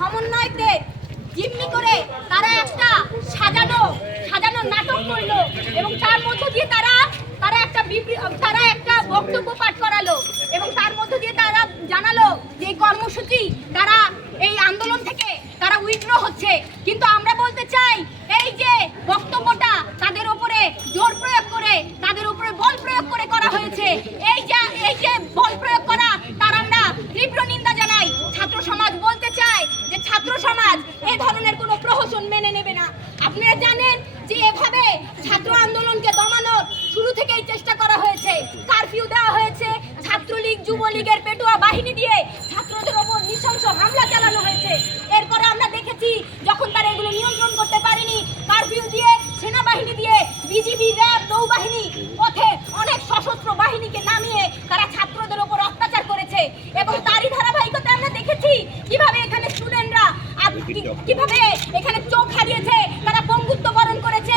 সমন্বয়কদের জিম্মি করে তারা একটা সাজানো নাটক করলো এবং তার মধ্য দিয়ে তারা একটা বক্তব্য পাঠ করালো এবং তার মধ্য দিয়ে তারা জানালো যে এই কর্মসূচি তারা এই আন্দোলন থেকে তারা উইথড্র হচ্ছে। কিন্তু আমরা বলতে চাই এই যে বক্তব্যটা তাদের উপরে জোর প্রয়োগ করে তাদের উপরে বল প্রয়োগ করে করা হয়েছে, এই যে বল প্রয়োগ করা তার আমরা তীব্র নিন্দা জানাই। ছাত্র সমাজ বলতে চায় যে ছাত্র সমাজ এই ধরনের কোনো প্রহসন মেনে নেবে না। আপনারা জানেন যে এভাবে ছাত্র আন্দোলনকে দমানোর শুরু থেকেই চেষ্টা করা হয়েছে, কারফিউ দেওয়া হয়েছে, ছাত্রলীগ যুবলীগের পেটুয়া বাহিনী দিয়ে ছাত্রদের ওপর নৃশংস হামলা চালানো হয়েছে। এরপরে আমরা দেখেছি যখন তারা এগুলো নিয়ন্ত্রণ করতে পারেনি, কারফিউ দিয়ে সেনাবাহিনী দিয়ে বিজিবি র্যাব নৌবাহিনী পথে অনেক সশস্ত্র বাহিনীকে নামিয়ে তারা ছাত্রদের ওপর অত্যাচার করেছে এবং তারই ধারাবাহিকতা আমরা দেখেছি কিভাবে এখানে স্টুডেন্টরা কিভাবে এখানে চোখ হারিয়েছে, তারা বঙ্গুত্ব বরণ করেছে,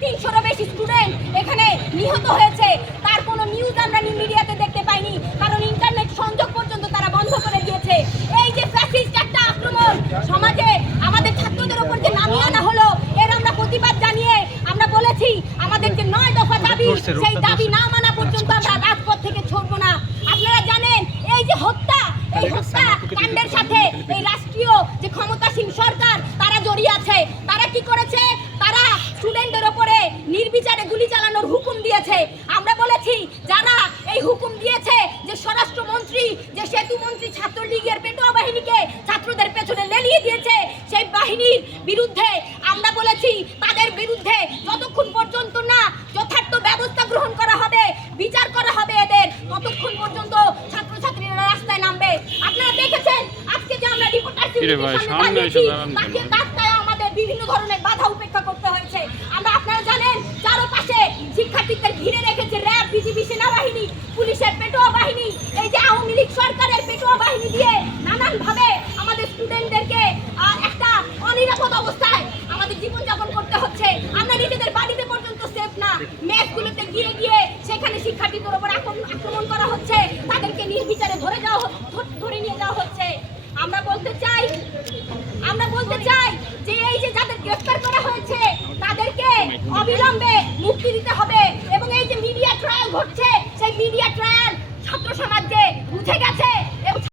300-রও বেশি স্টুডেন্ট এখানে নিহত হয়েছে। তার কোনো নিউজ আমরা মিডিয়াতে দেখতে পাইনি, কারণ ইন্টারনেট সংযোগ পর্যন্ত তারা বন্ধ করে দিয়েছে। এই যে ফ্যাসিস্ট একটা আক্রমণ সমাজে আমাদের ছাত্রদের উপর যে নামিয়ে আনা হলো, এর আমরা প্রতিবাদ জানিয়ে আমরা বলেছি আমাদের যে 9 দফা দাবি, সেই দাবি না মানা পর্যন্ত আমরা রাজপথ থেকে ছড়বো না। আপনারা জানেন এই যে হত্যা কাণ্ডের সাথে এই রাষ্ট্রীয় যে ক্ষমতাসীন সরকার তারা জড়িয়ে আছে। তারা কি করেছে? তারা স্টুডেন্টদের উপরে নির্বিচারে গুলি চালানোর হুকুম দিয়েছে। আমরা বলেছি যারা এই হুকুম দিয়েছে, যে স্বরাষ্ট্রমন্ত্রী, যে সেতু মন্ত্রী ছাত্রলীগের পেটুয়া বাহিনীকে ছাত্রদের পেছনে লেলিয়ে দিয়েছে, সেই বাহিনীর বিরুদ্ধে আমরা বলেছি তাদের বিরুদ্ধে যতক্ষণ পর্যন্ত না যথার্থ ব্যবস্থা গ্রহণ করা হবে, বিচার করা হবে এদের, ততক্ষণ পর্যন্ত ছাত্রছাত্রীরা রাস্তায় নামবে। আপনারা দেখেছেন আজকে যে আমরা আমাদের বিভিন্ন ধরনের বাধা উপেক্ষা করতে হয়েছে। আপনারা জানেন চারপাশে শিক্ষার্থীদের ঘিরে রেখেছে র্যাব, বিজিবি, সেনাবাহিনী, পুলিশের পেটুয়া বাহিনী, এই যে আওয়ামী লীগ সরকারের পেটুয়া বাহিনী দিয়ে নানানভাবে আমাদের স্টুডেন্টদেরকে একটা অনিরাপদ অবস্থায় আমাদের জীবনযাপন করতে হচ্ছে। আমরা নিজেদের বাড়িতে পর্যন্ত সেফ না, মেসগুলোতে গিয়ে সেখানে শিক্ষার্থীদের উপর আক্রমণ করা হচ্ছে, তাদেরকে নির্বিচারে ধরে নিয়ে যাওয়া হচ্ছে। আমরা বলতে চাই যে এই যে যাদের গ্রেফতার করা হয়েছে তাদেরকে অবিলম্বে মুক্তি দিতে হবে এবং এই যে মিডিয়া ট্রায়াল ঘটছে, সেই মিডিয়া ট্রায়াল ছাত্র সমাজে বুঝে গেছে